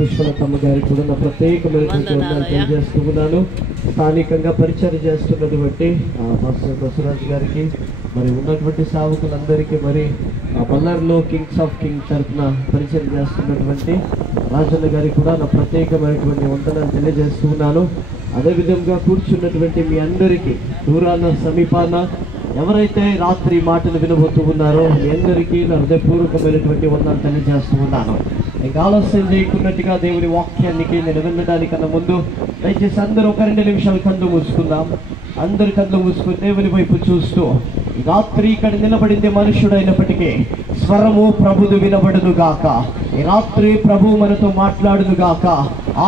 పుష్పలతమ్మ గారికి కూడా నా ప్రత్యేకమైనటువంటి వందనాలు తెలియజేస్తూ ఉన్నాను. స్థానికంగా పరిచయం చేస్తున్నటువంటి మాస్టర్ బసవరాజు గారికి, మరి ఉన్నటువంటి సేవకులందరికీ, మరి బల్లార్లో కింగ్స్ ఆఫ్ కింగ్స్ తరఫున పరిచయం చేస్తున్నటువంటి రాజన్న గారికి కూడా నా ప్రత్యేకమైనటువంటి వందనాలు తెలియజేస్తూ ఉన్నాను. అదేవిధంగా కూర్చున్నటువంటి మీ అందరికీ, దూరాన సమీపాన ఎవరైతే రాత్రి మాటలు వినబోతూ ఉన్నారో మీ అందరికీ నా హృదయపూర్వకమైనటువంటి వందనాలు తెలియజేస్తూ ఉన్నాను. ఇంకా ఆలస్యం చేయకున్నట్టుగా దేవుని వాక్యానికి నేను వినడానికన్నా ముందు దయచేసి అందరూ ఒక 2 నిమిషాలు కళ్ళు మూసుకుందాం. అందరు కళ్ళు మూసుకుని దేవుని వైపు చూస్తూ, రాత్రి ఇక్కడ నిలబడింది మనుషుడైనప్పటికీ స్వరము ప్రభుదు వినబడును గాక. ఈ రాత్రి ప్రభు మనతో మాట్లాడును గాక.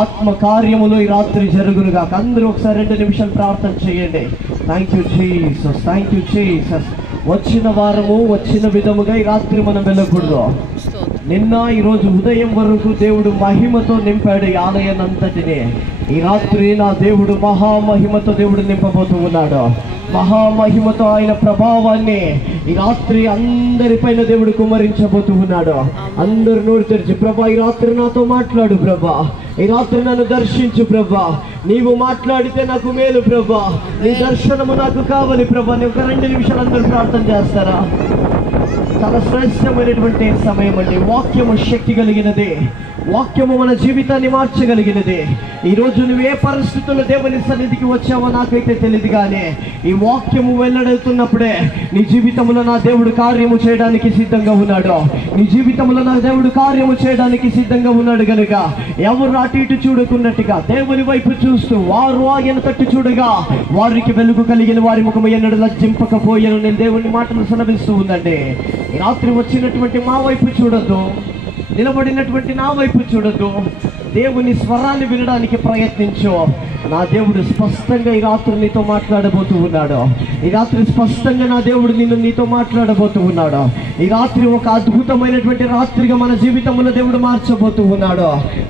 ఆత్మ కార్యములు ఈ రాత్రి జరుగును గాక. అందరూ ఒకసారి 2 నిమిషాలు ప్రార్థన చేయండి. Thank you Jesus, thank you Jesus. వచ్చిన వారము వచ్చిన విధముగా ఈ రాత్రి మనం వెళ్ళకూడదు. నిన్న ఈరోజు ఉదయం వరకు దేవుడు మహిమతో నింపాడు ఈ ఆలయాన్నంతటిని. ఈ రాత్రి నా దేవుడు మహామహిమతో దేవుడు నింపబోతూ ఉన్నాడు. మహామహిమతో ఆయన ప్రభావాన్ని ఈ రాత్రి అందరిపైన దేవుడు కుమ్మరించబోతూ ఉన్నాడు. అందరు నోరు తెరిచి, ప్రభా ఈ రాత్రి నాతో మాట్లాడు ప్రభా, ఈ రాత్రి నన్ను దర్శించు ప్రభా, నీవు మాట్లాడితే నాకు మేలు ప్రభా, నీ దర్శనము నాకు కావాలి ప్రభా. నీ ఒక 2 నిమిషాలు అందరూ ప్రార్థన చేస్తారా? చాలా శ్రేష్టమైనటువంటి సమయం అండి. వాక్యము శక్తి కలిగినది. వాక్యము మన జీవితాన్ని మార్చగలిగినది. ఈరోజు నువ్వు ఏ పరిస్థితుల్లో దేవుని సన్నిధికి వచ్చావో నాకైతే తెలియదు, కానీ ఈ వాక్యము వెల్లడవుతున్నప్పుడే నీ జీవితంలో నా దేవుడు కార్యము చేయడానికి సిద్ధంగా ఉన్నాడు. నీ జీవితంలో నా దేవుడు కార్యము చేయడానికి సిద్ధంగా ఉన్నాడు కనుక ఎవరు అటు ఇటు చూడకున్నట్టుగా దేవుని వైపు చూస్తూ, వారు ఆయన తట్టు చూడగా వారికి వెలుగు కలిగిన వారి ముఖము ఎన్నడూ లజ్జింపకపోయాను. నేను దేవుని మాటలు సెలవిస్తూ ఉందండి. ఈ రాత్రి వచ్చినటువంటి మా వైపు చూడొద్దు, నిలబడినటువంటి నా వైపు చూడొద్దు. దేవుని స్వరాన్ని వినడానికి ప్రయత్నించు. నా దేవుడు స్పష్టంగా ఈ రాత్రి నీతో మాట్లాడబోతూ ఉన్నాడు. ఈ రాత్రి స్పష్టంగా నా దేవుడు నీతో మాట్లాడబోతూ ఉన్నాడు. ఈ రాత్రి ఒక అద్భుతమైనటువంటి రాత్రిగా మన జీవితంలో దేవుడు మార్చబోతూ ఉన్నాడు.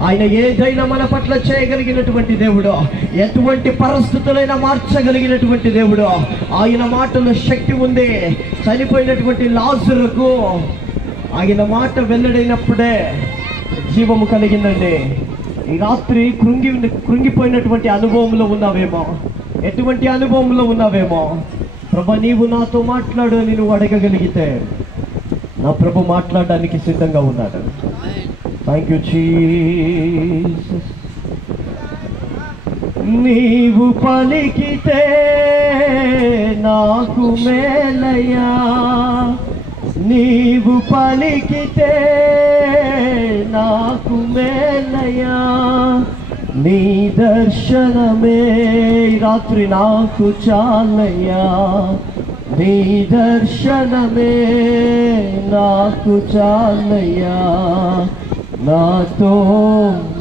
ఆయన ఏదైనా మన పట్ల చేయగలిగినటువంటి దేవుడు, ఎటువంటి పరిస్థితులైనా మార్చగలిగినటువంటి దేవుడు. ఆయన మాటలో శక్తి ఉంది. చనిపోయినటువంటి లాజరుకు ఆయన మాట వెల్లడైనప్పుడే జీవము కలిగిందండి. ఈ రాత్రి కృంగిపోయినటువంటి అనుభవంలో ఉన్నావేమో, ఎటువంటి అనుభవంలో ఉన్నావేమో, ప్రభా నీవు నాతో మాట్లాడు అని నువ్వు అడగగలిగితే నా ప్రభు మాట్లాడడానికి సిద్ధంగా ఉన్నాడు. Thank you Jesus. నీవు పలికితే నాకు మేలయ్యా, నీవు పలికితే నాకు మేలయ్యా, నీ దర్శనమే రాత్రి నాకు చాలయ్యా, నీ దర్శనమే నాకు చాలయ్యా. నాతో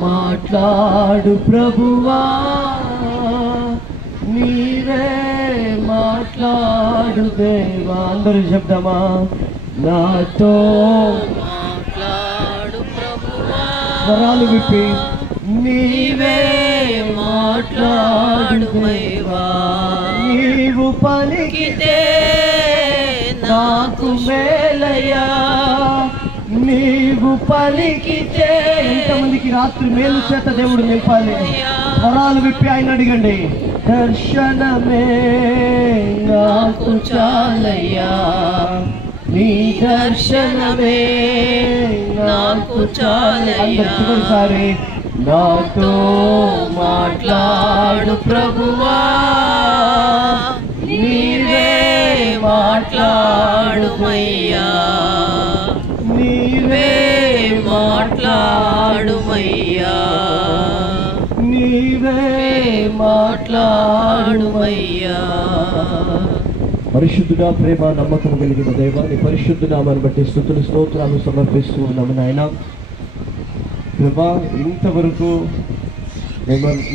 మాట్లాడు ప్రభువా, నీవే మాట్లాడు దేవా. అందరూ చెప్దామా? నాతో మాట్లాడు ప్రభువా, స్వరాలు విప్పి నీవే మాట్లాడు దేవా, నీవు పలికితే నాకు మేలయ్యా, నీవు పలికితే. ఎంతమందికి రాత్రి మేలు చేత దేవుడు నింపాలి? స్వరాలు విప్పి ఆయన అడిగండి. దర్శనమే నాకు చాలయ్యా, నీ దర్శనమే నాకు చాలయ్యా. చివరిసారి నాతో మాట్లాడు ప్రభువా, నీవే మాట్లాడుమయ్యా, నీవే మాట్లాడుమయ్యా, నీవే మాట్లాడుమయ్యా. పరిశుద్ధుడా, ప్రేమ నమ్మకం కలిగిన దైవాన్ని పరిశుద్ధ నామాన్ని బట్టి స్తుతులు స్తోత్రాలు సమర్పిస్తూ ఉన్నాము నాయన. ప్రభా ఇంతవరకు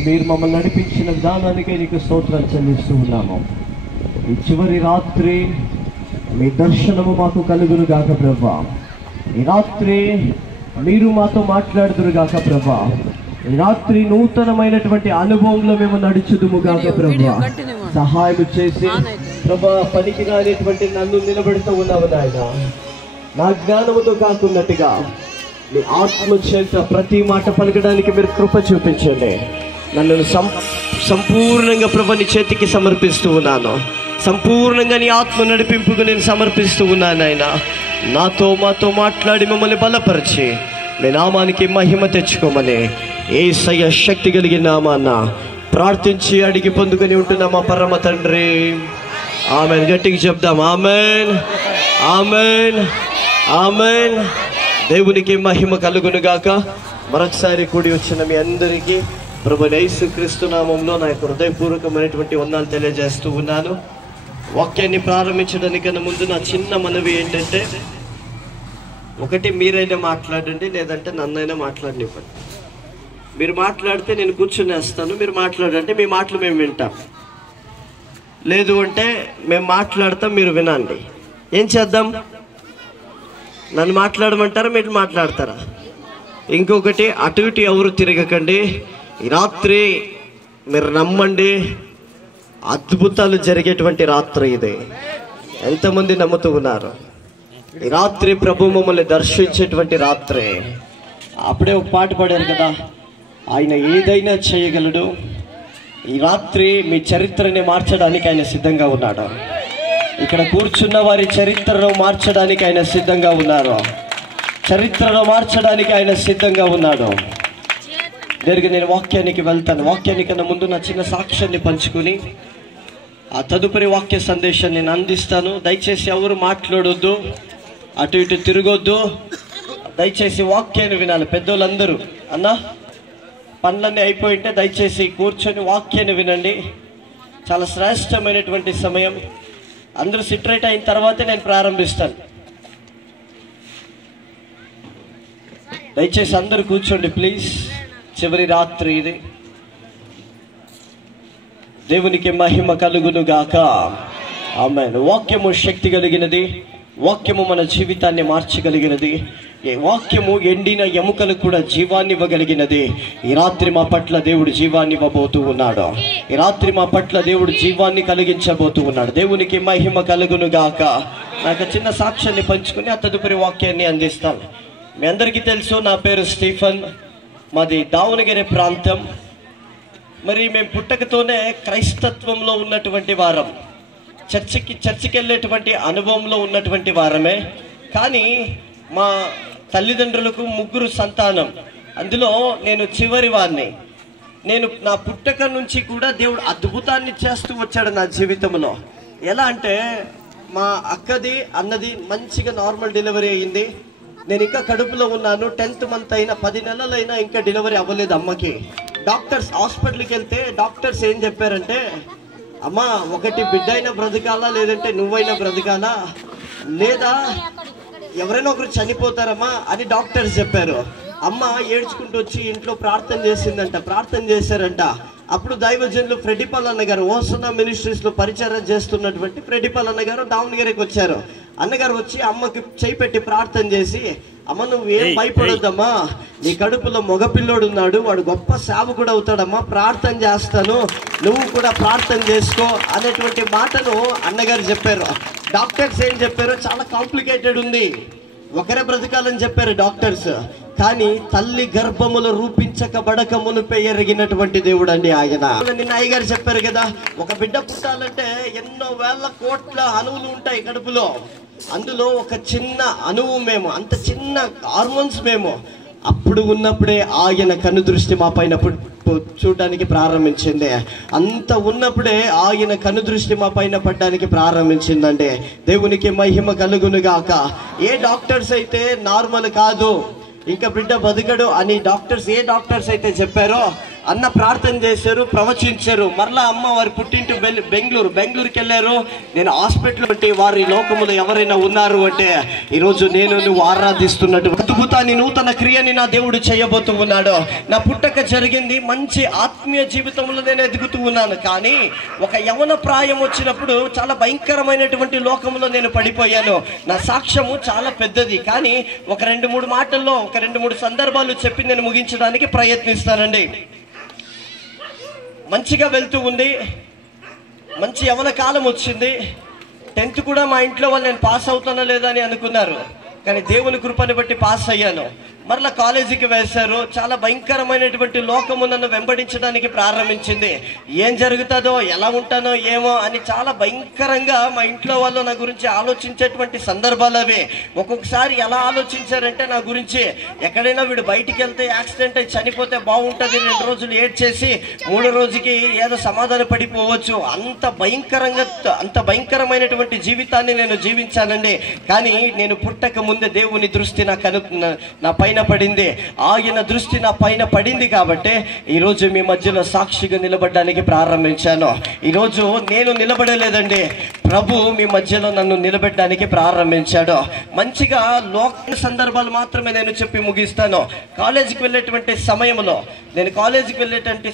మీరు మమ్మల్ని నడిపించిన విధానానికే నీకు స్తోత్రాలు చెల్లిస్తూ ఉన్నాము. ఈ చివరి రాత్రి మీ దర్శనము మాకు కలుగును గాక ప్రభా. ఈ రాత్రి మీరు మాతో మాట్లాడుదురు గాక ప్రభా. ఈ రాత్రి నూతనమైనటువంటి అనుభవంలో మేము నడుచుదుము గాక ప్రభా. సహాయం చేసి ప్రభా పనికి రానిటువంటి నన్ను నిలబెడుతూ ఉన్నావు నాయన. నా జ్ఞానముతో కాకున్నట్టుగా, మీ ఆత్మ చేత ప్రతి మాట పలకడానికి మీరు కృప చూపించండి. నన్ను సంపూర్ణంగా ప్రభు నీ చేతికి సమర్పిస్తూ ఉన్నాను. సంపూర్ణంగా నీ ఆత్మ నడిపింపుకు నేను సమర్పిస్తూ ఉన్నాను. ఆయన మాతో మాట్లాడి మమ్మల్ని బలపరిచి మీ నామానికి మహిమ తెచ్చుకోమని యేసయ్య శక్తి కలిగిన నామాన ప్రార్థించి అడిగి పొందుకొని ఉంటున్నా మా పరమ తండ్రి. ఆమెన్. గట్టిగా చెప్దాం ఆమెన్, ఆమెన్, ఆమెన్. దేవునికి మహిమ కలుగునుగాక. మరొకసారి కూడి వచ్చిన మీ అందరికీ ప్రభు యేసుక్రీస్తు నామంలో నా యొక్క హృదయపూర్వకమైనటువంటి వందనాలు తెలియజేస్తూ ఉన్నాను. వాక్యాన్ని ప్రారంభించడానికన్నా ముందు నా చిన్న మనవి ఏంటంటే, ఒకటి మీరైనా మాట్లాడండి, లేదంటే నన్నైనా మాట్లాడనివ్వండి. మీరు మాట్లాడితే నేను కూర్చునేస్తాను, మీరు మాట్లాడంటే మీ మాటలు మేము వింటాం. లేదు అంటే మేము మాట్లాడతాం, మీరు వినండి. ఏం చేద్దాం? నన్ను మాట్లాడమంటారా, మీరు మాట్లాడతారా? ఇంకొకటి, అటు ఇటు ఎవరు తిరగకండి. ఈ రాత్రి మీరు నమ్మండి, అద్భుతాలు జరిగేటువంటి రాత్రి ఇది. ఎంతమంది నమ్ముతూ ఉన్నారు? ఈ రాత్రి ప్రభు మమ్మల్ని దర్శించేటువంటి రాత్రి. అప్పుడే ఒక పాట పాడారు కదా, ఆయన ఏదైనా చేయగలడు. ఈ రాత్రి మీ చరిత్రని మార్చడానికి ఆయన సిద్ధంగా ఉన్నాడు. ఇక్కడ కూర్చున్న వారి చరిత్రను మార్చడానికి ఆయన సిద్ధంగా ఉన్నారు. చరిత్రను మార్చడానికి ఆయన సిద్ధంగా ఉన్నాడు. నేరుగా నేను వాక్యానికి వెళ్తాను. వాక్యానికన్నా ముందు నా చిన్న సాక్ష్యాన్ని పంచుకుని ఆ తదుపరి వాక్య సందేశాన్ని నేను అందిస్తాను. దయచేసి ఎవరు మాట్లాడొద్దు, అటు ఇటు తిరగొద్దు. దయచేసి వాక్యాన్ని వినాలి. పెద్దోళ్ళందరూ అన్నా పనులన్నీ అయిపోయింటే దయచేసి కూర్చొని వాక్యాన్ని వినండి. చాలా శ్రేష్టమైనటువంటి సమయం. అందరూ సిట్రేట్ అయిన తర్వాతే నేను ప్రారంభిస్తాను. దయచేసి అందరూ కూర్చోండి ప్లీజ్. చివరి రాత్రి ఇది. దేవునికి మహిమ కలుగును గాక. ఆమేన్. వాక్యము శక్తి కలిగినది. వాక్యము మన జీవితాన్ని మార్చగలిగినది. ఈ వాక్యము ఎండిన ఎముకలకు కూడా జీవాన్ని ఇవ్వగలిగినది. ఈ రాత్రి మా పట్ల దేవుడు జీవాన్ని ఇవ్వబోతూ ఉన్నాడు. ఈ రాత్రి మా పట్ల దేవుడు జీవాన్ని కలిగించబోతూ ఉన్నాడు. దేవునికి మహిమ కలుగును గాక. నాకు చిన్న సాక్ష్యాన్ని పంచుకుని ఆ తదుపరి వాక్యాన్ని అందిస్తాను. మీ అందరికీ తెలుసు, నా పేరు స్టీఫన్. మాది దావణగిరి ప్రాంతం. మరి మేము పుట్టకతోనే క్రైస్తత్వంలో ఉన్నటువంటి వారం, చర్చికి వెళ్ళేటువంటి అనుభవంలో ఉన్నటువంటి వారమే. కానీ మా తల్లిదండ్రులకు 3 సంతానం, అందులో నేను చివరి వాడిని. నా పుట్టక నుంచి కూడా దేవుడు అద్భుతాన్ని చేస్తూ వచ్చాడు నా జీవితంలో. ఎలా అంటే, మా అన్నది మంచిగా నార్మల్ డెలివరీ అయ్యింది. నేను ఇంకా కడుపులో ఉన్నాను. 10th మంత్ అయినా 10 నెలలైనా ఇంకా డెలివరీ అవ్వలేదు అమ్మకి. డాక్టర్స్ హాస్పిటల్కి వెళ్తే డాక్టర్స్ ఏం చెప్పారంటే, అమ్మ ఒకటి బిడ్డ అయినా బ్రతకాలా, లేదంటే నువ్వైనా బ్రతకాలా, లేదా ఎవరైనా ఒకరు చనిపోతారమ్మా అని డాక్టర్స్ చెప్పారు. అమ్మ ఏడ్చుకుంటూ వచ్చి ఇంట్లో ప్రార్థన చేశారంట. అప్పుడు దైవజనులు ఫ్రెడిపాల్ అన్నగారు, ఓసన్నా మినిస్ట్రీస్ లో పరిచయం చేస్తున్నటువంటి ఫ్రెడిపాల్ అన్నగారు దావణగిరికి వచ్చారు. అన్నగారు వచ్చి అమ్మకి చేయి పెట్టి ప్రార్థన చేసి, అమ్మ నువ్వేం భయపడొద్దమ్మా, నీ కడుపులో మగపిల్లోడు ఉన్నాడు, వాడు గొప్ప సేవకుడు అవుతాడమ్మా, ప్రార్థన చేస్తాను, నువ్వు కూడా ప్రార్థన చేసుకో అనేటువంటి మాటను అన్నగారు చెప్పారు. డాక్టర్స్ ఏం చెప్పారో చాలా కాంప్లికేటెడ్ ఉంది. ఒకరే బ్రతకాలని చెప్పారు డాక్టర్స్. కానీ తల్లి గర్భములు రూపించకబడక మునిపే ఎరిగినటువంటి దేవుడు అండి ఆయన. నిన్న అయ్యగారు చెప్పారు కదా, ఒక బిడ్డ పుట్టాలంటే ఎన్నో వేల కోట్ల అణువులు ఉంటాయి కడుపులో. అందులో ఒక చిన్న అణువు మేము, అంత చిన్న హార్మోన్స్ మేము. అప్పుడు ఉన్నప్పుడే ఆయన కన్ను దృష్టి మా పైన చూడడానికి ప్రారంభించింది. అంత ఉన్నప్పుడే ఆయన కన్ను దృష్టి మా పైన పడడానికి ప్రారంభించిందండి. దేవునికి మహిమ కలుగునుగాక. ఏ డాక్టర్స్ అయితే నార్మల్ కాదు, ఇంకా బిడ్డ బతకడు అని ఏ డాక్టర్స్ అయితే చెప్పారో అన్న ప్రార్థన చేశారు, ప్రవచించారు. మరలా అమ్మ వారి పుట్టింటి బెంగళూరుకి వెళ్ళారు. నేను హాస్పిటల్ అంటే వారి లోకములో ఎవరైనా ఉన్నారు అంటే ఈరోజు నువ్వు ఆరాధిస్తున్నట్టు అద్భుతాన్ని, నూతన క్రియని నా దేవుడు చేయబోతూ ఉన్నాడు. నా పుట్టక జరిగింది, మంచి ఆత్మీయ జీవితంలో నేను ఎదుగుతూ ఉన్నాను. కానీ ఒక యవన ప్రాయం వచ్చినప్పుడు చాలా భయంకరమైనటువంటి లోకంలో నేను పడిపోయాను. నా సాక్ష్యము చాలా పెద్దది, కానీ ఒక 2-3 మాటల్లో, ఒక 2-3 సందర్భాలు చెప్పి నేను ముగించడానికి ప్రయత్నిస్తానండి. మంచిగా వెళ్తూ ఉంది, మంచి యవన కాలం వచ్చింది. 10th కూడా మా ఇంట్లో వాళ్ళు నేను పాస్ అవుతానో లేదా అని అనుకున్నారు, కానీ దేవుని కృపని బట్టి పాస్ అయ్యాను. మరలా కాలేజీకి వేశారు. చాలా భయంకరమైనటువంటి లోకము నన్ను వెంబడించడానికి ప్రారంభించింది. ఏం జరుగుతుందో, ఎలా ఉంటానో ఏమో అని చాలా భయంకరంగా మా ఇంట్లో వాళ్ళు నా గురించి ఆలోచించేటువంటి సందర్భాలు అవి. ఒక్కొక్కసారి ఎలా ఆలోచించారంటే నా గురించి, ఎక్కడైనా వీడు బయటికి వెళ్తే యాక్సిడెంట్ అయి చనిపోతే బాగుంటుంది, 2 రోజులు ఏడ్చేసి 3వ రోజుకి ఏదో సమాధాన పడిపోవచ్చు. అంత భయంకరమైనటువంటి జీవితాన్ని నేను జీవించానండి. కానీ నేను పుట్టక ముందే దేవుని దృష్టి నా పైన పడింది. ఆయన దృష్టి నా పైన పడింది కాబట్టి ఈరోజు మీ మధ్యలో సాక్షిగా నిలబడడానికి ప్రారంభించాను. ఈరోజు నేను నిలబడలేదండి, ప్రభు మీ మధ్యలో నన్ను నిలబెట్టడానికి ప్రారంభించాడు. మంచిగా లోక సందర్భాలు మాత్రమే నేను చెప్పి ముగిస్తాను. కాలేజీకి వెళ్ళేటువంటి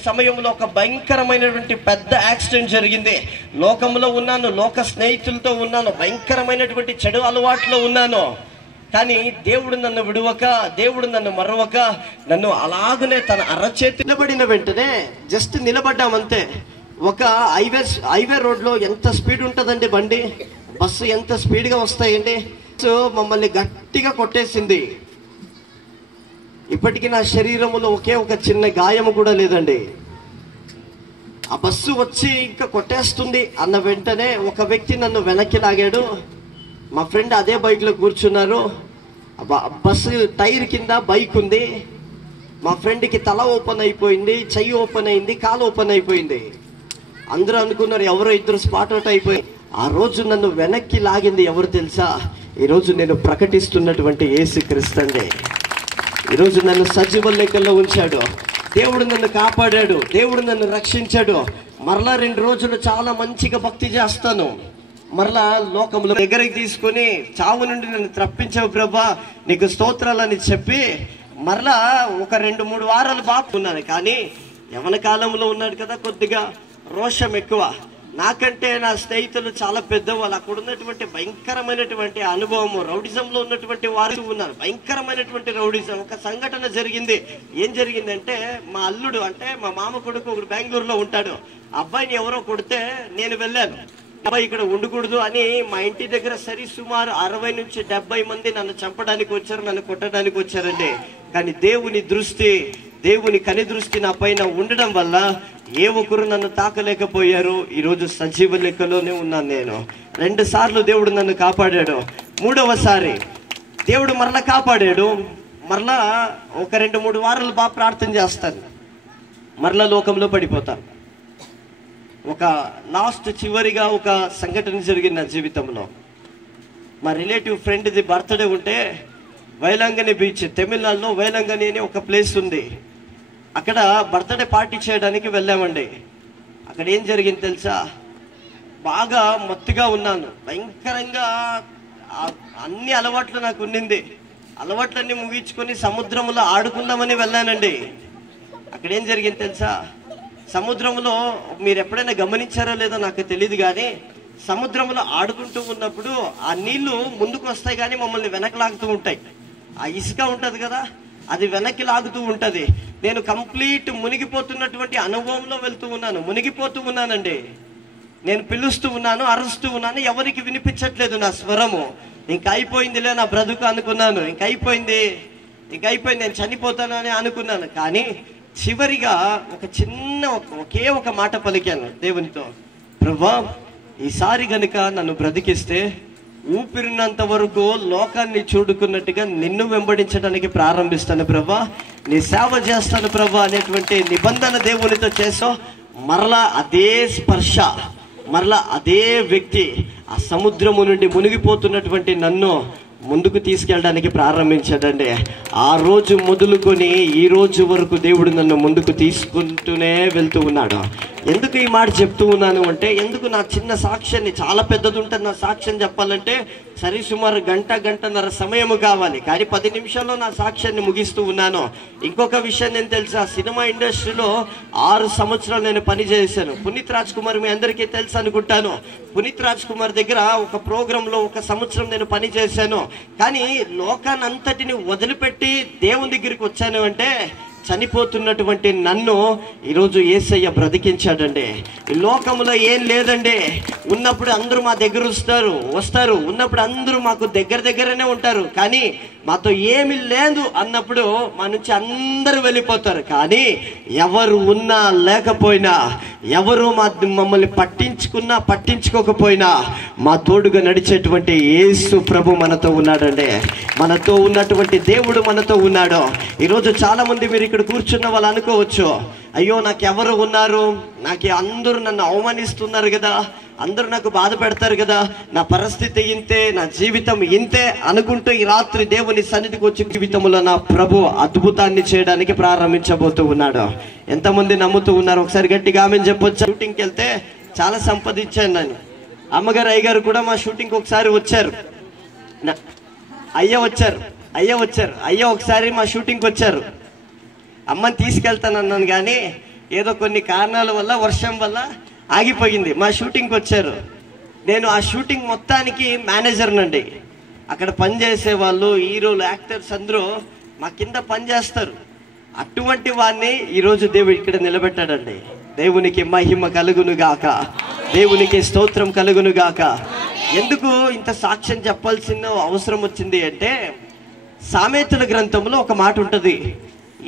సమయంలో ఒక భయంకరమైనటువంటి పెద్ద యాక్సిడెంట్ జరిగింది. లోకంలో ఉన్నాను, లోక స్నేహితులతో ఉన్నాను, భయంకరమైనటువంటి చెడు అలవాట్లో ఉన్నాను. కానీ దేవుడు నన్ను విడువక, దేవుడు నన్ను మరవక, నన్ను అలాగనే తన అరచేతి నిలబడిన వెంటనే జస్ట్ నిలబడ్డామంతే. ఒక హైవే రోడ్లో ఎంత స్పీడ్ ఉంటుందండి బండి, బస్సు ఎంత స్పీడ్గా వస్తాయండి. మమ్మల్ని గట్టిగా కొట్టేసింది. ఇప్పటికీ నా శరీరంలో ఒక చిన్న గాయము కూడా లేదండి. ఆ బస్సు వచ్చి ఇంకా కొట్టేస్తుంది అన్న వెంటనే ఒక వ్యక్తి నన్ను వెనక్కి లాగాడు. మా ఫ్రెండ్ అదే బైక్లో కూర్చున్నారు. బస్సు టైర్ కింద బైక్ ఉంది. మా ఫ్రెండ్కి తల ఓపెన్ అయిపోయింది, చెయ్యి ఓపెన్ అయింది, కాలు ఓపెన్ అయిపోయింది. అందరూ అనుకున్నారు ఎవరో ఇద్దరు స్పాట్ అవుట్ అయిపోయి. ఆ రోజు నన్ను వెనక్కి లాగింది ఎవరు తెలుసా? ఈరోజు నేను ప్రకటిస్తున్నటువంటి యేసుక్రీస్తు అండి. ఈరోజు నన్ను సజీవ లెక్కల్లో ఉంచాడు. దేవుడు నన్ను కాపాడాడు, దేవుడు నన్ను రక్షించాడు. మరలా 2 రోజులు చాలా మంచిగా భక్తి చేస్తాను. మరలా లోకంలో దగ్గరికి తీసుకొని చావు నుండి నన్ను తప్పించావు ప్రభా, నీకు స్తోత్రాలని చెప్పి మరలా ఒక 2-3 వారాలు బాగున్నాను. కానీ యవన కాలంలో ఉన్నాడు కదా, కొద్దిగా రోషం ఎక్కువ. నాకంటే నా స్నేహితులు చాలా పెద్దవాళ్ళు. అక్కడ ఉన్నటువంటి భయంకరమైనటువంటి అనుభవము, రౌడిజంలో ఉన్నటువంటి వారు ఉన్నారు. భయంకరమైనటువంటి రౌడిజం. ఒక సంఘటన జరిగింది. ఏం జరిగిందంటే, మా అల్లుడు అంటే మా మామ కొడుకు ఒకడు బెంగళూరులో ఉంటాడు. అబ్బాయిని ఎవరో కొడితే నేను వెళ్ళాను. అబ్బాయి ఇక్కడ ఉండకూడదు అని మా ఇంటి దగ్గర సుమారు 60 నుంచి 70 మంది నన్ను చంపడానికి వచ్చారు, నన్ను కొట్టడానికి వచ్చారండి. కానీ దేవుని కని దృష్టి నా పైన ఉండడం వల్ల ఏ ఒక్కరు నన్ను తాకలేకపోయారు. ఈరోజు సజీవ లెక్కలోనే ఉన్నాను నేను. 2 సార్లు దేవుడు నన్ను కాపాడాడు. 3వసారి దేవుడు మరలా కాపాడాడు. మరలా ఒక 2-3 వారాలు బాగా ప్రార్థన చేస్తాను, మరలా లోకంలో పడిపోతాను. ఒక చివరిగా ఒక సంఘటన జరిగింది నా జీవితంలో. మా రిలేటివ్ ఫ్రెండ్ది బర్త్డే ఉంటే వైలంగని బీచ్, తమిళనాడులో వైలంగని అని ఒక ప్లేస్ ఉంది. అక్కడ బర్త్డే పార్టీ చేయడానికి వెళ్ళామండి. అక్కడ ఏం జరిగింది తెలుసా? బాగా మత్తుగా ఉన్నాను, భయంకరంగా అన్ని అలవాట్లు నాకు ఉండింది. అలవాట్లన్నీ ముగించుకొని సముద్రంలో ఆడుకుందామని వెళ్ళానండి. అక్కడ ఏం జరిగింది తెలుసా? సముద్రంలో మీరు ఎప్పుడైనా గమనించారో లేదో నాకు తెలియదు, కానీ సముద్రంలో ఆడుకుంటూ ఉన్నప్పుడు ఆ నీళ్లు ముందుకు వస్తాయి కానీ మమ్మల్ని వెనక్కి లాగుతూ ఉంటాయి. ఆ ఇసుక ఉంటుంది కదా, అది వెనక్కి లాగుతూ ఉంటుంది. నేను కంప్లీట్ మునిగిపోతున్నటువంటి అనుభవంలో మునిగిపోతూ ఉన్నానండి. నేను పిలుస్తూ ఉన్నాను, అరుస్తూ ఉన్నాను, ఎవరికి వినిపించట్లేదు నా స్వరము. ఇంక అయిపోయిందిలే నా బ్రతుకు అనుకున్నాను. ఇంక అయిపోయింది, నేను చనిపోతాను అని అనుకున్నాను. కానీ చివరిగా ఒకే ఒక మాట పలికాను దేవునితో, ప్రభువా ఈసారి గనుక నన్ను బ్రతికిస్తే ఊపిరినంత వరకు లోకాన్ని చూడుకున్నట్టుగా నిన్ను వెంబడించడానికి ప్రారంభిస్తాను ప్రభువా, నీ సేవ చేస్తాను ప్రభువా అనేటువంటి నిబంధన దేవునితో చేసో మరలా అదే స్పర్శ, మరలా అదే వ్యక్తి ఆ సముద్రము నుండి మునిగిపోతున్నటువంటి నన్ను ముందుకు తీసుకెళ్ళడానికి ప్రారంభించాడండి. ఆ రోజు మొదలుకొని ఈ రోజు వరకు దేవుడు నన్ను ముందుకు తీసుకుంటూనే వెళ్తూ ఉన్నాడు. ఎందుకు ఈ మాట చెప్తూ ఉన్నాను అంటే, ఎందుకు నా చిన్న సాక్ష్యాన్ని, చాలా పెద్దది ఉంటుంది నా సాక్ష్యం చెప్పాలంటే సుమారు గంటన్నర సమయము కావాలి, కానీ 10 నిమిషాల్లో నా సాక్ష్యాన్ని ముగిస్తూ ఉన్నాను. ఇంకొక విషయం నేను తెలుసా, సినిమా ఇండస్ట్రీలో 6 సంవత్సరాలు నేను పనిచేశాను. పునీత్ రాజ్ కుమార్ మీ అందరికీ తెలుసు అనుకుంటాను. పునీత్ రాజ్ కుమార్ దగ్గర ఒక ప్రోగ్రాంలో 1 సంవత్సరం నేను పనిచేశాను. కానీ లోకాన్నంతటిని వదిలిపెట్టి దేవుని దగ్గరికి వచ్చాను అంటే చనిపోతున్నటువంటి నన్ను ఈరోజు యేసయ్య బ్రతికించాడండి. ఈ లోకంలో ఏం లేదండి. ఉన్నప్పుడు అందరూ మా దగ్గర వస్తారు, ఉన్నప్పుడు అందరూ మాకు దగ్గరనే ఉంటారు. కానీ మాతో ఏమి లేదు అన్నప్పుడు మా నుంచి అందరూ వెళ్ళిపోతారు. కానీ ఎవరు ఉన్నా లేకపోయినా, ఎవరు మమ్మల్ని పట్టించుకోకపోయినా మా తోడుగా నడిచేటువంటి యేసు ప్రభు మనతో ఉన్నాడండి. మనతో ఉన్నటువంటి దేవుడు మనతో ఉన్నాడు. ఈరోజు చాలా మంది మీరు ఇక్కడ కూర్చున్న వాళ్ళు అనుకోవచ్చు, అయ్యో నాకు ఎవరు ఉన్నారు, నాకు అందరూ నన్ను అవమానిస్తున్నారు కదా, అందరూ నాకు బాధ పెడతారు కదా, నా పరిస్థితి ఇంతే, నా జీవితం ఇంతే అనుకుంటూ ఈ రాత్రి దేవుని సన్నిధికి వచ్చి జీవితంలో నా ప్రభు అద్భుతాన్ని చేయడానికి ప్రారంభించబోతూ ఉన్నాడు. ఎంతమంది నమ్ముతూ ఉన్నారు? ఒకసారి గట్టిగా ఆమెను చెప్పొచ్చు. షూటింగ్కి వెళ్తే చాలా సంపాదించాను నేను. అమ్మగారు అయ్యగారు కూడా మా షూటింగ్కి ఒకసారి వచ్చారు. అయ్య ఒకసారి మా షూటింగ్కి వచ్చారు. అమ్మని తీసుకెళ్తానన్నాను కానీ ఏదో కొన్ని కారణాల వల్ల, వర్షం వల్ల ఆగిపోయింది. మా షూటింగ్కి వచ్చారు. నేను ఆ షూటింగ్ మొత్తానికి మేనేజర్నండి. అక్కడ పనిచేసే వాళ్ళు, హీరోలు, యాక్టర్స్ అందరూ మా కింద పనిచేస్తారు. అటువంటి వాడిని ఈరోజు దేవుడు ఇక్కడ నిలబెట్టాడండి. దేవునికి మహిమ కలుగును గాక, దేవునికి స్తోత్రం కలుగును గాక. ఎందుకు ఇంత సాక్ష్యం చెప్పాల్సిన అవసరం వచ్చింది అంటే, సామెతల గ్రంథంలో ఒక మాట ఉంటుంది.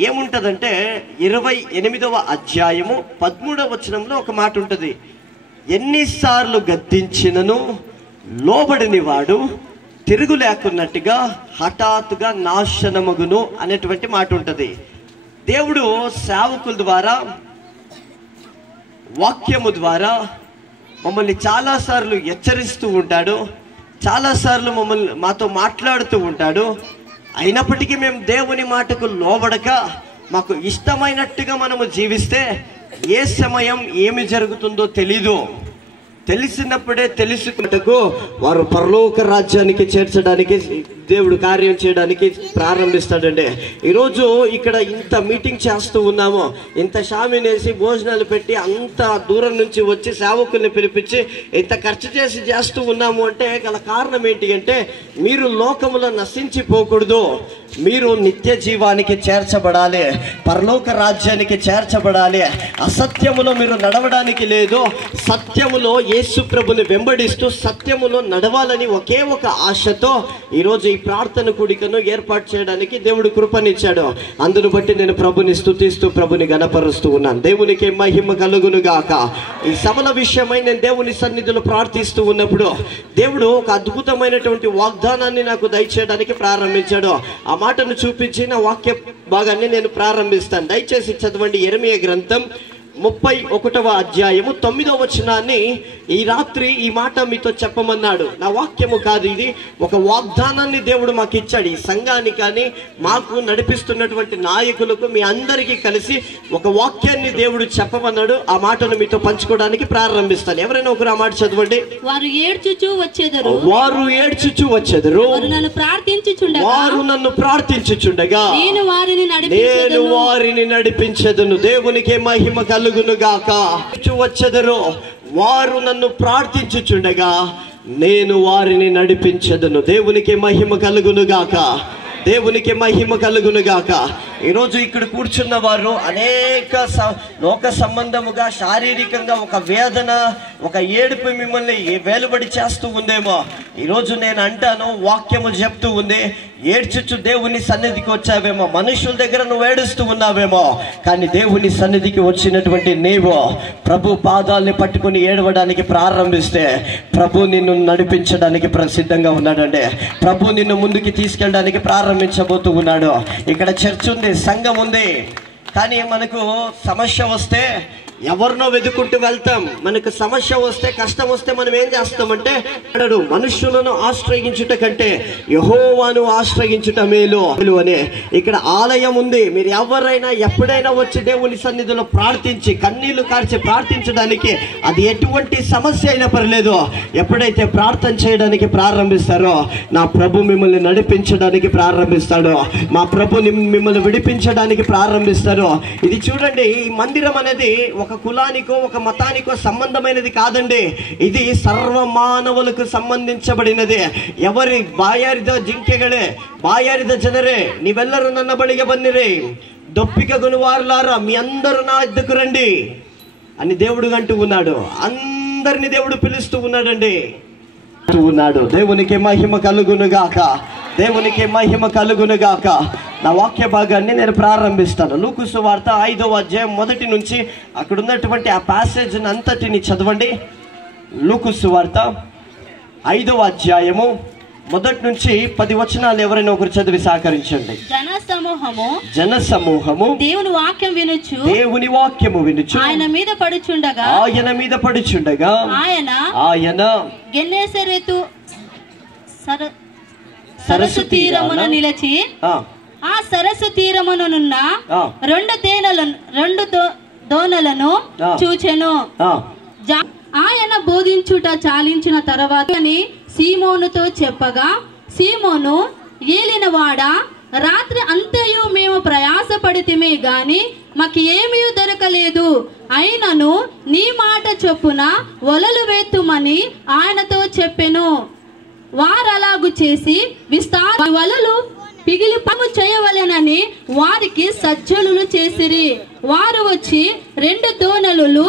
ఏముంటదంటే 28వ అధ్యాయము 13వ వచనంలో ఒక మాట ఉంటుంది. ఎన్నిసార్లు గద్దించినను లోబడిని వాడు తిరుగు లేకున్నట్టుగా హఠాత్తుగా నాశనమగును అనేటువంటి మాట ఉంటుంది. దేవుడు సేవకుల ద్వారా, వాక్యము ద్వారా మమ్మల్ని చాలాసార్లు హెచ్చరిస్తూ ఉంటాడు, చాలాసార్లు మాతో మాట్లాడుతూ ఉంటాడు. అయినప్పటికీ మేము దేవుని మాటకు లోబడక మాకు ఇష్టమైనట్టుగా మనము జీవిస్తే ఏ సమయం ఏమి జరుగుతుందో తెలీదు. తెలిసినప్పుడే తెలుసుకున్నట్టుకు వారు పరలోక రాజ్యానికి చేర్చడానికి దేవుడు కార్యం చేయడానికి ప్రారంభిస్తాడండి. ఈరోజు ఇక్కడ ఇంత మీటింగ్ చేస్తూ ఉన్నాము, ఇంత షామినేసి భోజనాలు పెట్టి అంత దూరం నుంచి వచ్చి సేవకుల్ని పిలిపించి ఇంత ఖర్చు చేస్తూ ఉన్నాము అంటే గల కారణం ఏంటి అంటే, మీరు లోకములో నశించిపోకూడదు, మీరు నిత్య జీవానికి చేర్చబడాలి, పరలోక రాజ్యానికి చేర్చబడాలి. అసత్యములో మీరు నడవడానికి లేదు, సత్యములో యేసు ప్రభుని వెంబడిస్తూ సత్యములో నడవాలని ఒకే ఒక ఆశతో ఈరోజు ఈ ప్రార్థన కూడికను ఏర్పాటు చేయడానికి దేవుడు కృపనిచ్చాడు. అందును బట్టి నేను ప్రభుని స్తుతిస్తూ ప్రభుని గణపరుస్తూ ఉన్నాను. దేవునికి మహిమ కలుగును గాక. ఈ సభల విషయమై నేను దేవుని సన్నిధిలో ప్రార్థిస్తూ ఉన్నప్పుడు దేవుడు ఒక అద్భుతమైనటువంటి వాగ్దానాన్ని నాకు దయచేయడానికి ప్రారంభించాడు. ఆ మాటను చూపించి నా వాక్య భాగాన్ని నేను ప్రారంభిస్తాను. దయచేసి చదవండి. యెరెమీయా గ్రంథం 31వ అధ్యాయము 9వ వచనాన్ని ఈ రాత్రి ఈ మాట మీతో చెప్పమన్నాడు. నా వాక్యము కాదు, ఇది ఒక వాగ్దానాన్ని దేవుడు మాకు ఇచ్చాడు. ఈ సంఘానికి కానీ మాకు నడిపిస్తున్నటువంటి నాయకులకు మీ అందరికీ కలిసి ఒక వాక్యాన్ని దేవుడు చెప్పమన్నాడు. ఆ మాటను మీతో పంచుకోవడానికి ప్రారంభిస్తాను. ఎవరైనా ఒకరు ఆ మాట చదవండి. వారు ఏడ్చుచూ వచ్చెదరు, వారు నన్ను ప్రార్థించుచుండగా నేను వారిని నడిపించెదను. దేవునికి మహిమ కలుగును గాక. వచ్చెదరు, వారు నన్ను ప్రార్థించుచుండగా నేను వారిని నడిపించెదను. దేవునికి మహిమ కలుగును గాక, దేవునికి మహిమ కలుగును గాక. ఈరోజు ఇక్కడ కూర్చున్న వారు అనేక లోక సంబంధముగా, శారీరకంగా ఒక వేదన, ఒక ఏడుపు మిమ్మల్ని వేలుబడి చేస్తూ ఉందేమో. ఈరోజు నేను అంటాను, వాక్యము చెప్తూ ఉంది, ఏడ్చుచు దేవుని సన్నిధికి వచ్చావేమో, మనుషుల దగ్గర నువ్వు ఏడుస్తూ ఉన్నావేమో, కానీ దేవుని సన్నిధికి వచ్చినటువంటి నీవు ప్రభు పాదాలని పట్టుకుని ఏడవడానికి ప్రారంభిస్తే ప్రభు నిన్ను నడిపించడానికి సిద్ధంగా ఉన్నాడండి. ప్రభు నిన్ను ముందుకి తీసుకెళ్ళడానికి ప్రారంభించబోతూ ఉన్నాడు. ఇక్కడ చర్చ్ ఉంది, సంఘం ఉంది, కానీ మనకు సమస్య వస్తే ఎవరినో వెతుకుంటూ వెళ్తాం. మనకు సమస్య వస్తే, కష్టం వస్తే మనం ఏం చేస్తామంటే, మనుషులను ఆశ్రయించుట కంటే యెహోవాను ఆశ్రయించుట మేలు అనే. ఇక్కడ ఆలయం ఉంది. మీరు ఎవరైనా ఎప్పుడైనా వచ్చి దేవుని సన్నిధిలో ప్రార్థించి కన్నీళ్లు కార్చి ప్రార్థించడానికి, అది ఎటువంటి సమస్య అయినా పర్లేదు, ఎప్పుడైతే ప్రార్థన చేయడానికి ప్రారంభిస్తారో నా ప్రభు మిమ్మల్ని నడిపించడానికి ప్రారంభిస్తాడో, మా ప్రభు మిమ్మల్ని విడిపించడానికి ప్రారంభిస్తారో. ఇది చూడండి, ఈ మందిరం అనేది ఒక కులానికో ఒక మతానికో సంబంధమైనది కాదండి. ఇది సర్వ మానవులకు సంబంధించబడినది. ఎవరి ಬಾಯಾರಿದ ಜಿಂಕೆಗಳೇ, ಬಾಯಾರಿದ ಜನರೇ, ನೀವೆಲ್ಲರೂ ನನ್ನ ಬಳಿಗೆ ಬನ್ನಿರಿ, దొప్పిక గొనువారులారా మీ అందరూ నా వద్దకు రండి అని దేవుడు అంటూ ఉన్నాడు. అందరిని దేవుడు పిలుస్తూ ఉన్నాడండి. ఉన్నాడు. దేవునికి మహిమ కలుగునుగాక, దేవునికి మహిమ కలుగునుగాక. నా వాక్య భాగాన్ని నేను ప్రారంభిస్తాను. లూకు సువార్త 5వ అధ్యాయం 1 నుంచి అక్కడ ఉన్నటువంటి ఆ ప్యాసేజ్ అంతటిని చదవండి. లూకు సువార్త 5వ అధ్యాయము 1 నుంచి 10 వచనాలు ఎవరైనా ఒకరు చదివి సహకరించండి. జన సమూహము దేవుని వాక్యము వినుచు ఆయన మీద పడుచుండగా ఆయన గెన్నేసరెతు సరస్సు తీరమున నిలిచి ఆ సరస్సు తీరమునున్న 2 దోణలను చూచెను. ఆయన బోధించుట చాలించిన తర్వాత సీమోనుతో చెప్పగా, సీమోను, ఏలినవాడా, రాత్రి అంతయు మేము ప్రయాసపడితిమే గాని మాకు ఏమీ దొరకలేదు. అయినను నీ మాట చొప్పున వలలు వేత్తుమని ఆయనతో చెప్పెను. వారలాగు చేసి విస్తార వలలు పిగిలి పము చేయవలెనని వారికి సజ్జలులు చేసిరి. వారు వచ్చి 2 దోణలు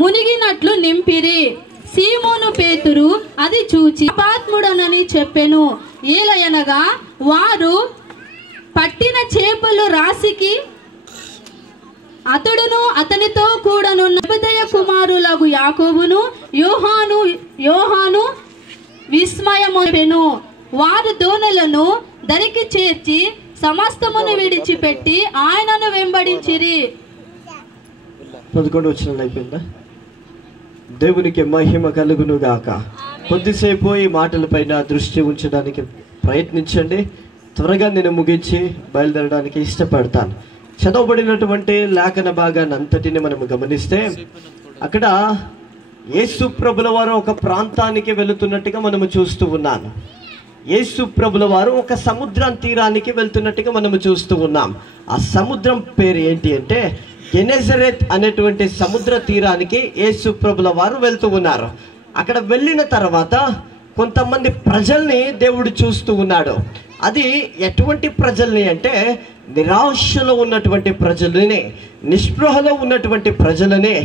మునిగినట్లు నింపిరి. సీమోను పేతురు అది చూచి పాపాత్ముడనని చెప్పెను. ఏలయనగా వారు పట్టిన చేపలు రాశికి అతడును అతనితో కూడానున్న జెబెదయి కుమారులగు యాకోబును యోహాను విస్మయమును. వారు దోణలను దరికి చేర్చి సమస్తమును విడిచిపెట్టి ఆయనను వెంబడించిరి. 11 వచనం అయిపోయిందా? దేవునికి మహిమ కలుగునుగాక. కొద్దిసేపు ఈ మాటలపైన దృష్టి ఉంచడానికి ప్రయత్నించండి. త్వరగా నేను ముగించి బయలుదేరడానికి ఇష్టపడతాను. చదవబడినటువంటి లేఖన భాగాన్ని అంతటిని మనం గమనిస్తే అక్కడ యేసు ప్రభుల వారు ఒక ప్రాంతానికి వెళుతున్నట్టుగా మనము చూస్తూ ఉన్నాను. యేసు ప్రభుల వారు ఒక సముద్రం తీరానికి వెళ్తున్నట్టుగా మనము చూస్తూ ఉన్నాం. ఆ సముద్రం పేరు ఏంటి అంటే గెనెజరెత్ అనేటువంటి సముద్ర తీరానికి యేసు ప్రభుల వారు వెళ్తూ ఉన్నారు. అక్కడ వెళ్ళిన తర్వాత కొంతమంది ప్రజల్ని దేవుడు చూస్తూ ఉన్నాడు. అది ఎటువంటి ప్రజల్ని అంటే నిరాశలో ఉన్నటువంటి ప్రజలని, నిస్పృహలో ఉన్నటువంటి ప్రజలని,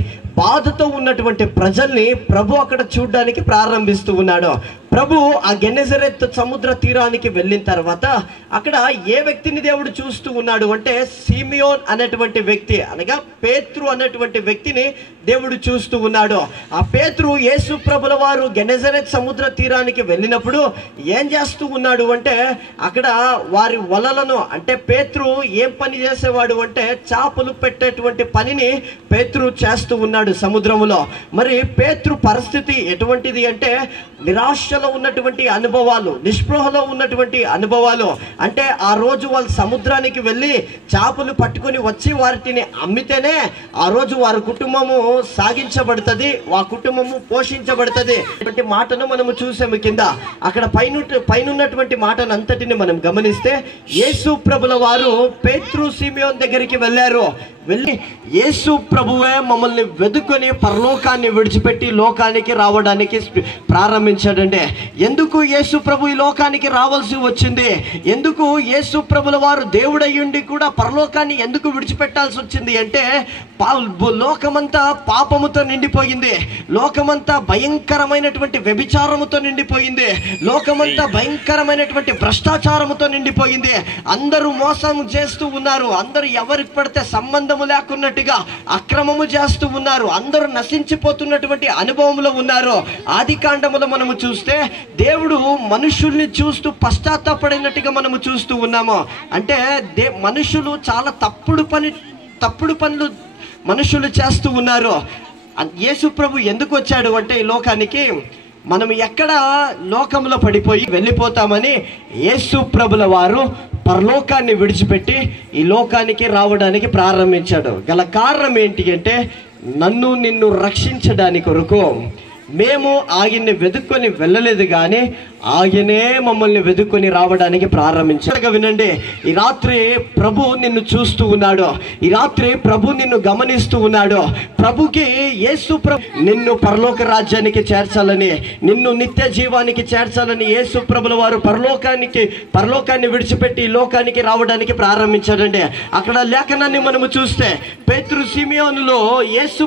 బాధతో ఉన్నటువంటి ప్రజల్ని ప్రభు అక్కడ చూడడానికి ప్రారంభిస్తూ ఉన్నాడు. ప్రభు ఆ గెనెజరెత్ సముద్ర తీరానికి వెళ్ళిన తర్వాత అక్కడ ఏ వ్యక్తిని దేవుడు చూస్తూ ఉన్నాడు అంటే సిమియోన్ అనేటువంటి వ్యక్తి, అనగా పేతురు అనేటువంటి వ్యక్తిని దేవుడు చూస్తూ ఉన్నాడు. ఆ పేతురు యేసు ప్రభుల వారు గెనెజరెత్ సముద్ర తీరానికి వెళ్ళినప్పుడు ఏం చేస్తూ ఉన్నాడు అంటే అక్కడ వారి వలలను, అంటే పేతురు ఏం పని చేసేవాడు అంటే చేపలు పెట్టేటువంటి పనిని పేతురు చేస్తూ ఉన్నాడు సముద్రములో. మరి పేతురు పరిస్థితి ఎటువంటిది అంటే నిరాశలో ఉన్నటువంటి అనుభవాలు, నిస్పృహలో ఉన్నటువంటి అనుభవాలు. అంటే ఆ రోజు వాళ్ళు సముద్రానికి వెళ్ళి చేపలు పట్టుకొని వచ్చి వాటిని అమ్మితేనే ఆ రోజు వారి కుటుంబము సాగించబడుతుంది, ఆ కుటుంబము పోషించబడుతుంది. అటువంటి మాటను మనము చూసాము కింద. అక్కడ పైనున్నటువంటి మాటను అంతటిని మనం గమనిస్తే యేసు ప్రభుల వారు పేతురు సిమియోన్ దగ్గరికి వెళ్ళారు. వెళ్ళి యేసు ప్రభువే మమ్మల్ని వెదుకొని పరలోకాన్ని విడిచిపెట్టి లోకానికి రావడానికి ప్రారంభించాడండి. ఎందుకు యేసు ప్రభు ఈ లోకానికి రావాల్సి వచ్చింది? ఎందుకు యేసు ప్రభుల వారు దేవుడయ్యుండి కూడా పరలోకాన్ని ఎందుకు విడిచిపెట్టాల్సి వచ్చింది అంటే లోకమంతా పాపముతో నిండిపోయింది, లోకమంతా భయంకరమైనటువంటి వ్యభిచారముతో నిండిపోయింది, లోకమంతా భయంకరమైనటువంటి భ్రష్టాచారముతో నిండిపోయింది. అందరూ మోసం చేస్తూ ఉన్నారు, అందరూ ఎవరికి పడితే సంబంధము లేకున్నట్టుగా అక్రమము చేస్తూ ఉన్నారు, అందరూ నశించిపోతున్నటువంటి అనుభవంలో ఉన్నారు. ఆది కాండములో మనము చూస్తే దేవుడు మనుషుల్ని చూస్తూ పశ్చాత్తాపడినట్టుగా మనము చూస్తూ ఉన్నాము. అంటే మనుషులు చాలా తప్పుడు పనులు మనుషులు చేస్తూ ఉన్నారు. యేసు ప్రభు ఎందుకు వచ్చాడు అంటే ఈ లోకానికి మనం ఎక్కడ లోకంలో పడిపోయి వెళ్ళిపోతామని యేసు ప్రభుల వారు పరలోకాన్ని విడిచిపెట్టి ఈ లోకానికి రావడానికి ప్రారంభించాడు. గల కారణం ఏంటి అంటే నిన్ను రక్షించడానికి కొరకు, మేము ఆయన్ని వెతుక్కొని వెళ్ళలేదు, కానీ ఆయనే మమ్మల్ని వెతుక్కొని రావడానికి ప్రారంభించాడు. వినండి, ఈ రాత్రి ప్రభు నిన్ను చూస్తూ ఉన్నాడు, ఈ రాత్రి ప్రభు నిన్ను గమనిస్తూ ఉన్నాడు. ప్రభుకి యేసు ప్రభు నిన్ను పరలోక రాజ్యానికి చేర్చాలని, నిన్ను నిత్య జీవానికి చేర్చాలని యేసు ప్రభుల వారు పరలోకాన్ని విడిచిపెట్టి ఈ లోకానికి రావడానికి ప్రారంభించాడండి. అక్కడ లేఖనాన్ని మనము చూస్తే పేతురు సిమియోనులో యేసు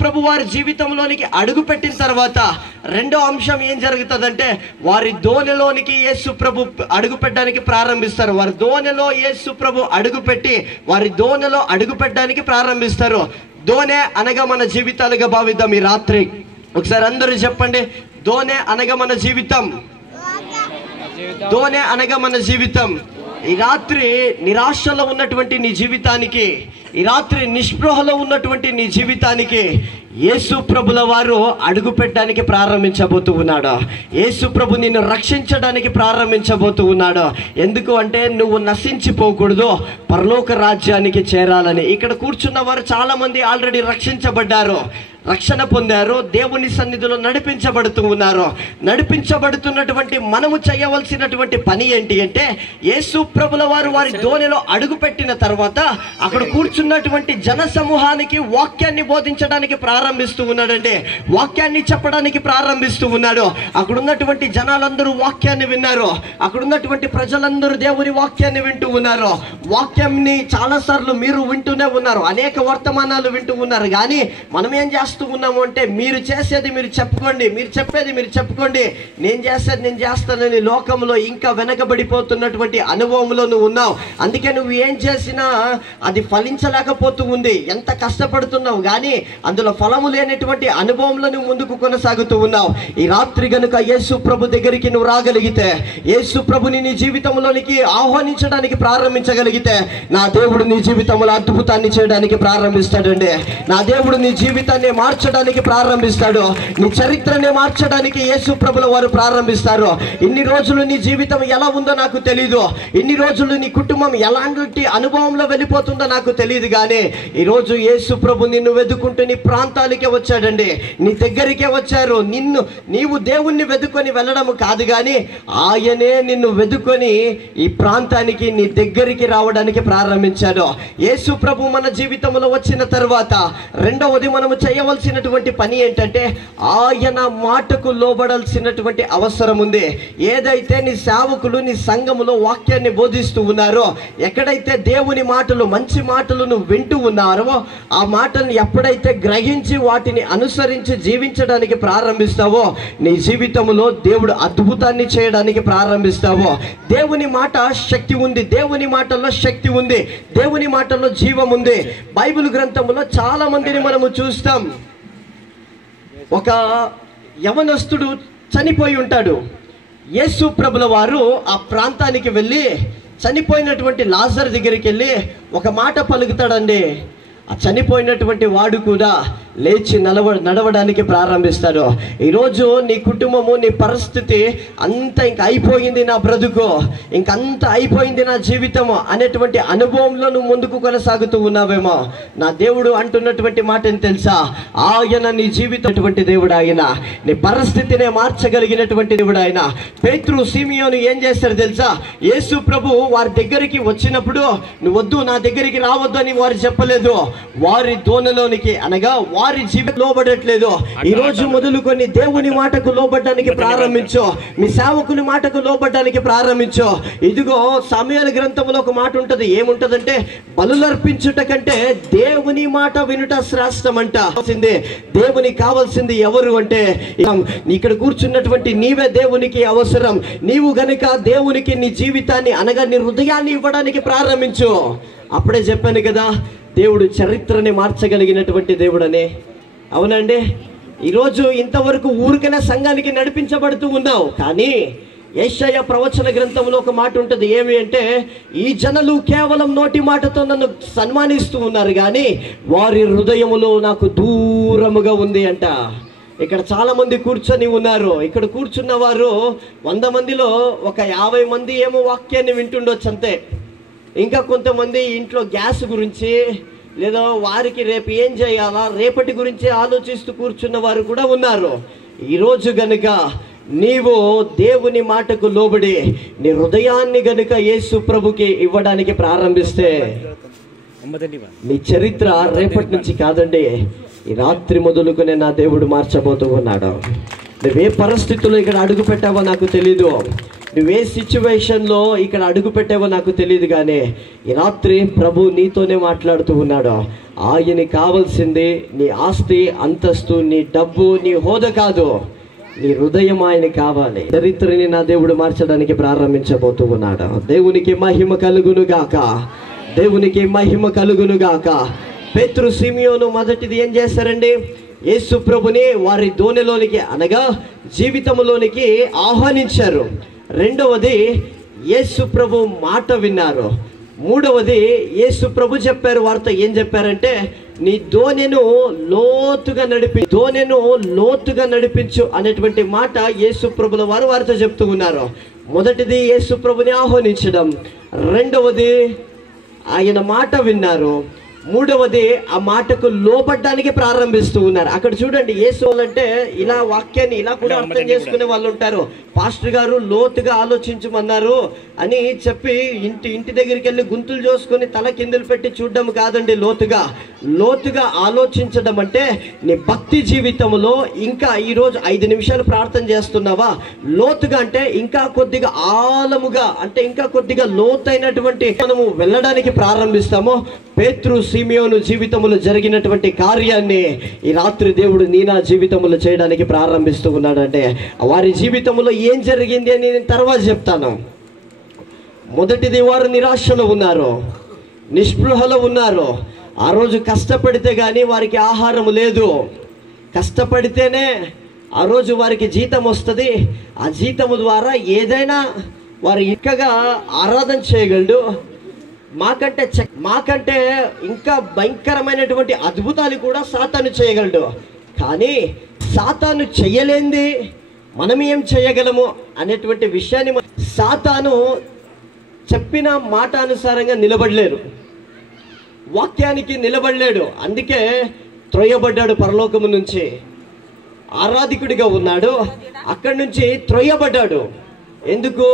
ప్రభు వారి జీవితంలోనికి అడుగు పెట్టిన తర్వాత రెండో అంశం ఏం జరుగుతుందంటే, వారి దోణిలోనికి యేసు ప్రభు అడుగు పెట్టడానికి ప్రారంభిస్తారు. వారి దోణిలో యేసు ప్రభు అడుగుపెట్టి వారి దోణిలో అడుగు పెట్టడానికి ప్రారంభిస్తారు. దోణె అనగా మన జీవితాలుగా భావిద్దాం. ఈ రాత్రి ఒకసారి అందరూ చెప్పండి, దోణె అనగా మన జీవితం. దోణె అనగా మన జీవితం. ఈ రాత్రి నిరాశలో ఉన్నటువంటి నీ జీవితానికి, ఈ రాత్రి నిస్పృహలో ఉన్నటువంటి నీ జీవితానికి యేసు ప్రభుల వారు అడుగు పెట్టడానికి ప్రారంభించబోతూ ఉన్నాడు. యేసు ప్రభు నిన్ను రక్షించడానికి ప్రారంభించబోతూ ఉన్నాడు. ఎందుకు అంటే నువ్వు నశించిపోకూడదు, పరలోక రాజ్యానికి చేరాలని. ఇక్కడ కూర్చున్న వారు చాలా మంది ఆల్రెడీ రక్షించబడ్డారు, రక్షణ పొందారు, దేవుని సన్నిధిలో నడిపించబడుతూ ఉన్నారు. నడిపించబడుతున్నటువంటి మనము చేయవలసినటువంటి పని ఏంటి అంటే, యేసు ప్రభుల వారు వారి దోణిలో అడుగు పెట్టిన తర్వాత అక్కడ కూర్చున్నటువంటి జన సమూహానికి వాక్యాన్ని బోధించడానికి ప్రారంభిస్తూ ఉన్నాడండి. వాక్యాన్ని చెప్పడానికి ప్రారంభిస్తూ ఉన్నాడు. అక్కడ ఉన్నటువంటి జనాలందరూ వాక్యాన్ని విన్నారు. అక్కడ ఉన్నటువంటి ప్రజలందరూ దేవుని వాక్యాన్ని వింటూ ఉన్నారు. వాక్యాన్ని చాలాసార్లు మీరు వింటూనే ఉన్నారు, అనేక వర్తమానాలు వింటూ ఉన్నారు. కానీ మనం ఏం చేస్తున్నాం ఉన్నాము అంటే, మీరు చేసేది మీరు చెప్పుకోండి, మీరు చెప్పేది మీరు చెప్పుకోండి, నేను చేసేది నేను చేస్తానని లోకంలో ఇంకా వెనకబడిపోతున్నటువంటి అనుభవంలో నువ్వు ఉన్నావు. అందుకే నువ్వు ఏం చేసినా అది ఫలించలేకపోతూ ఉంది. ఎంత కష్టపడుతున్నావు కానీ అందులో ఫలము లేనటువంటి అనుభవంలో నువ్వు ముందుకు కొనసాగుతూ ఉన్నావు. ఈ రాత్రి గనుక యేసు ప్రభు దగ్గరికి నువ్వు రాగలిగితే, యేసు ప్రభుని నీ జీవితంలోనికి ఆహ్వానించడానికి ప్రారంభించగలిగితే, నా దేవుడు నీ జీవితంలో అద్భుతాన్ని చేయడానికి ప్రారంభిస్తాడండి. నా దేవుడు నీ జీవితాన్ని మార్చడానికి ప్రారంభిస్తాడు. నీ చరిత్రని మార్చడానికి యేసు ప్రభుల వారు ప్రారంభిస్తారు. ఇన్ని రోజులు నీ జీవితం ఎలా ఉందో నాకు తెలీదు, ఇన్ని రోజులు నీ కుటుంబం ఎలాంటి అనుభవంలో వెళ్ళిపోతుందో నాకు తెలియదు, కానీ ఈరోజు యేసు ప్రభు నిన్ను వెతుకుంటూ నీ ప్రాంతానికే వచ్చాడండి, నీ దగ్గరికే వచ్చారు. నీవు దేవుణ్ణి వెతుకొని వెళ్ళడం కాదు, కానీ ఆయనే నిన్ను వెతుకొని ఈ ప్రాంతానికి నీ దగ్గరికి రావడానికి ప్రారంభించాడు. యేసు ప్రభు మన జీవితంలో వచ్చిన తర్వాత రెండవది మనము చేయవలసినటువంటి పని ఏంటంటే, ఆయన మాటకు లోబడాల్సినటువంటి అవసరం ఉంది. ఏదైతే నీ సేవకులు నీ సంఘములో వాక్యాన్ని బోధిస్తూ ఉన్నారో, ఎక్కడైతే దేవుని మాటలు మంచి మాటలు నువ్వు వింటూ ఉన్నారో, ఆ మాటలను ఎప్పుడైతే గ్రహించి వాటిని అనుసరించి జీవించడానికి ప్రారంభిస్తావో, నీ జీవితంలో దేవుడు అద్భుతాన్ని చేయడానికి ప్రారంభిస్తావో. దేవుని మాట శక్తి ఉంది, దేవుని మాటల్లో శక్తి ఉంది, దేవుని మాటల్లో జీవం ఉంది. బైబిల్ గ్రంథంలో చాలా మందిని మనము చూస్తాం. ఒక యవనస్తుడు చనిపోయి ఉంటాడు. యేసు ప్రభుల వారు ఆ ప్రాంతానికి వెళ్ళి చనిపోయినటువంటి లాజరు దగ్గరికి వెళ్ళి ఒక మాట పలుకుతాడండి. ఆ చనిపోయినటువంటి వాడు కూడా లేచి నడవడానికి ప్రారంభిస్తాడు. ఈరోజు నీ కుటుంబము, నీ పరిస్థితి అంత ఇంకా అయిపోయింది, నా బ్రతుకు ఇంకంత అయిపోయింది, నా జీవితము అనేటువంటి అనుభవంలో నువ్వు ముందుకు కొనసాగుతూ ఉన్నావేమో. నా దేవుడు అంటున్నటువంటి మాట ఏం తెలుసా? ఆయన నీ జీవితటువంటి దేవుడు, ఆయన నీ పరిస్థితినే మార్చగలిగినటువంటి దేవుడు ఆయన. పేతురు సిమియోను ఏం చేశారు తెలుసా? యేసు ప్రభు వారి దగ్గరికి వచ్చినప్పుడు నువ్వు వద్దు, నా దగ్గరికి రావద్దు అని వారు చెప్పలేదు. వారి దోణలోనికి అనగా వారి జీవితం లోబడట్లేదు. ఈ రోజు మొదలుకొని దేవుని మాటకు లోబడడానికి ప్రారంభించు, మీ సేవకుని మాటకు లోబడడానికి ప్రారంభించు. ఇదిగో సమూయేలు గ్రంథంలో ఒక మాట ఉంటది. ఏముంటదంటే, బలులర్పించుట కంటే దేవుని మాట వినుట శ్రేష్టమంట. దేవునికి కావాల్సింది ఎవరు అంటే, ఇక్కడ కూర్చున్నటువంటి నీవే దేవునికి అవసరం. నీవు గనుక దేవునికి నీ జీవితాన్ని అనగా నీ హృదయాన్ని ఇవ్వడానికి ప్రారంభించు. అప్పుడే చెప్పాను కదా, దేవుడు చరిత్రని మార్చగలిగినటువంటి దేవుడనే. అవునండి, ఈరోజు ఇంతవరకు ఊరికనే సంఘానికి నడిపించబడుతూ ఉన్నావు. కానీ యెషయా ప్రవచన గ్రంథంలో ఒక మాట ఉంటుంది. ఏమి అంటే, ఈ జనులు కేవలం నోటి మాటతో నన్ను సన్మానిస్తూ ఉన్నారు, కానీ వారి హృదయములో నాకు దూరముగా ఉంది అంట. ఇక్కడ చాలా మంది కూర్చొని ఉన్నారు. ఇక్కడ కూర్చున్న వారు 100 మందిలో ఒక 50 మంది ఏమో వాక్యాన్ని వింటుండొచ్చు అంతే. ఇంకా కొంతమంది ఇంట్లో గ్యాస్ గురించి, లేదో వారికి రేపు ఏం చేయాలా, రేపటి గురించి ఆలోచిస్తూ కూర్చున్న వారు కూడా ఉన్నారు. ఈరోజు గనుక నీవు దేవుని మాటకు లోబడి నీ హృదయాన్ని గనుక యేసు ప్రభుకి ఇవ్వడానికి ప్రారంభిస్తే నీ చరిత్ర రేపటి నుంచి కాదండి, ఈ రాత్రి మొదలుకునే నా దేవుడు మార్చబోతూ ఉన్నాడు. నువ్వే పరిస్థితుల్లో ఇక్కడ అడుగు పెట్టావో నాకు తెలీదు, నువ్వే సిచ్యువేషన్లో ఇక్కడ అడుగు పెట్టావో నాకు తెలియదు, కానీ ఈ రాత్రి ప్రభు నీతోనే మాట్లాడుతూ ఉన్నాడు. ఆయనకి కావాల్సింది నీ ఆస్తి అంతస్తు, నీ డబ్బు, నీ హోదా కాదు, నీ హృదయం ఆయన కావాలి. చరిత్రని నా దేవుడు మార్చడానికి ప్రారంభించబోతూ ఉన్నాడు. దేవునికి మహిమ కలుగును గాక, దేవునికి మహిమ కలుగును గాక. పేతురు సిమియోను మొదటిది ఏం చేశారండి? యేసు ప్రభుని వారి దోణిలోనికి అనగా జీవితంలోనికి ఆహ్వానించారు. రెండవది యేసు ప్రభు మాట విన్నారు. మూడవది యేసు ప్రభు చెప్పారు వారితో, ఏం చెప్పారంటే నీ దోణెను లోతుగా నడిపించు అనేటువంటి మాట యేసు ప్రభుల వారు వారితో చెప్తూ ఉన్నారు. మొదటిది యేసు ప్రభుని ఆహ్వానించడం, రెండవది ఆయన మాట విన్నారు, మూడవది ఆ మాటకు లోపడ్డానికి ప్రారంభిస్తూ ఉన్నారు. అక్కడ చూడండి, యేసు అంటే ఇలా వాక్యాన్ని ఇలా కూడా అర్థం చేసుకునే వాళ్ళు ఉంటారు. పాస్టర్ గారు లోతుగా ఆలోచించమన్నారు అని చెప్పి ఇంటి దగ్గరికి వెళ్ళి గుంతులు చూసుకొని తల కిందులు పెట్టి చూడడం కాదండి. లోతుగా ఆలోచించడం అంటే నీ భక్తి జీవితంలో ఇంకా ఈరోజు 5 నిమిషాలు ప్రార్థన చేస్తున్నావా, లోతుగా అంటే ఇంకా కొద్దిగా ఆలముగా, అంటే ఇంకా కొద్దిగా లోతైనటువంటి మనము వెళ్ళడానికి ప్రారంభిస్తామో, పేతురు సిమియోను జీవితంలో జరిగినటువంటి కార్యాన్ని ఈ రాత్రి దేవుడు నా జీవితంలో చేయడానికి ప్రారంభిస్తూ ఉన్నాడంటే వారి జీవితంలో ఏం జరిగింది అని నేను తర్వాత చెప్తాను. మొదటిది, వారు నిరాశలో ఉన్నారు, నిస్పృహలో ఉన్నారు. ఆ రోజు కష్టపడితే కానీ వారికి ఆహారం లేదు. కష్టపడితేనే ఆ రోజు వారికి జీతం వస్తుంది. ఆ జీతము ద్వారా ఏదైనా వారు ఇంకగా ఆరాధన చేయగలడు. మాకంటే ఇంకా భయంకరమైనటువంటి అద్భుతాలు కూడా సాతాను చేయగలడు. కానీ సాతాను చేయలేంది మనం ఏం చేయగలము అనేటువంటి విషయాన్ని సాతాను చెప్పిన మాట అనుసారంగా నిలబడలేరు, వాక్యానికి నిలబడలేడు. అందుకే త్రొయ్యబడ్డాడు పరలోకము నుంచి. ఆరాధికుడిగా ఉన్నాడు, అక్కడి నుంచి త్రొయ్యబడ్డాడు. ఎందుకు?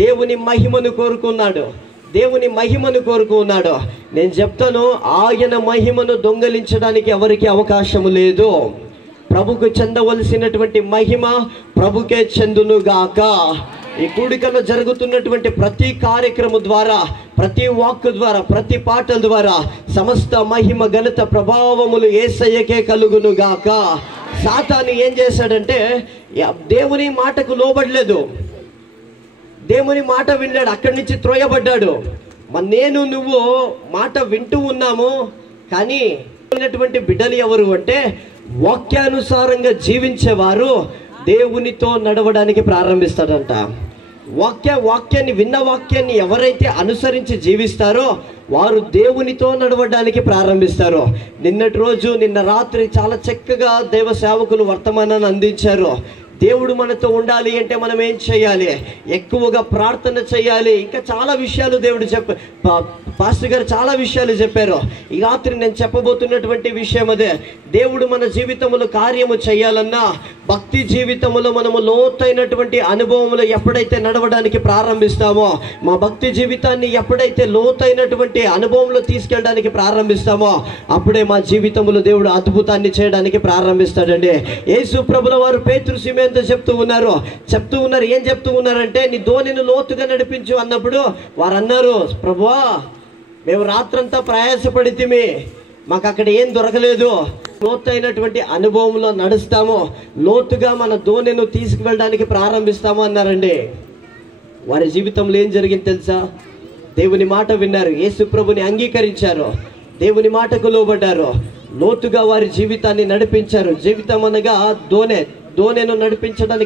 దేవుని మహిమను కోరుకున్నాడు. నేను చెప్తాను, ఆయన మహిమను దొంగలించడానికి ఎవరికి అవకాశము లేదు. ప్రభుకు చెందవలసినటువంటి మహిమ ప్రభుకే చెందునుగాక. ఈ కూడికలో జరుగుతున్నటువంటి ప్రతి కార్యక్రమం ద్వారా, ప్రతి వాక్ ద్వారా, ప్రతి పాటల ద్వారా సమస్త మహిమ ఘనత ప్రభావములు యేసయ్యకే కలుగునుగాక. సాతాను ఏం చేశాడంటే దేవుని మాటకు లోబడలేదు, దేవుని మాట విన్నాడు, అక్కడి నుంచి త్రోయబడ్డాడు. నేను నువ్వు మాట వింటూ ఉన్నాము, కానీ బిడ్డలు ఎవరు అంటే వాక్యానుసారంగా జీవించేవారు దేవునితో నడవడానికి ప్రారంభిస్తాడంట. వాక్యాన్ని విన్న వాక్యాన్ని ఎవరైతే అనుసరించి జీవిస్తారో వారు దేవునితో నడవడానికి ప్రారంభిస్తారు. నిన్న రాత్రి చాలా చక్కగా దేవ సేవకులు వర్తమానాన్ని అందించారు. దేవుడు మనతో ఉండాలి అంటే మనం ఏం చేయాలి? ఎక్కువగా ప్రార్థన చేయాలి. ఇంకా చాలా విషయాలు దేవుడు పాస్టర్ గారు చాలా విషయాలు చెప్పారు. ఈ రాత్రి నేను చెప్పబోతున్నటువంటి విషయం అదే. దేవుడు మన జీవితంలో కార్యము చేయాలన్నా భక్తి జీవితంలో మనము లోతైనటువంటి అనుభవంలో ఎప్పుడైతే నడవడానికి ప్రారంభిస్తామో, మా భక్తి జీవితాన్ని ఎప్పుడైతే లోతైనటువంటి అనుభవంలో తీసుకెళ్ళడానికి ప్రారంభిస్తామో అప్పుడే మా జీవితంలో దేవుడు అద్భుతాన్ని చేయడానికి ప్రారంభిస్తాడండి. యేసు ప్రభుల వారు పేతురు సిమియోనుతో చెప్తూ ఉన్నారు. ఏం చెప్తూ ఉన్నారంటే నీ దోణిని లోతుగా నడిపించు అన్నప్పుడు వారు అన్నారు, ప్రభువా మేము రాత్రంతా ప్రయాసపడితిమి, మాకు అక్కడ ఏం దొరకలేదు, లోతైనటువంటి అనుభవంలో నడుస్తాము, లోతుగా మన దోణిను తీసుకువెళ్ళడానికి ప్రారంభిస్తాము అన్నారండి. వారి జీవితంలో ఏం జరిగింది తెలుసా? దేవుని మాట విన్నారు, యేసు ప్రభుని అంగీకరించారు, దేవుని మాటకు లోబడ్డారు, లోతుగా వారి జీవితాన్ని నడిపించారు. జీవితం అనగా దోణెను నడిపించడానికి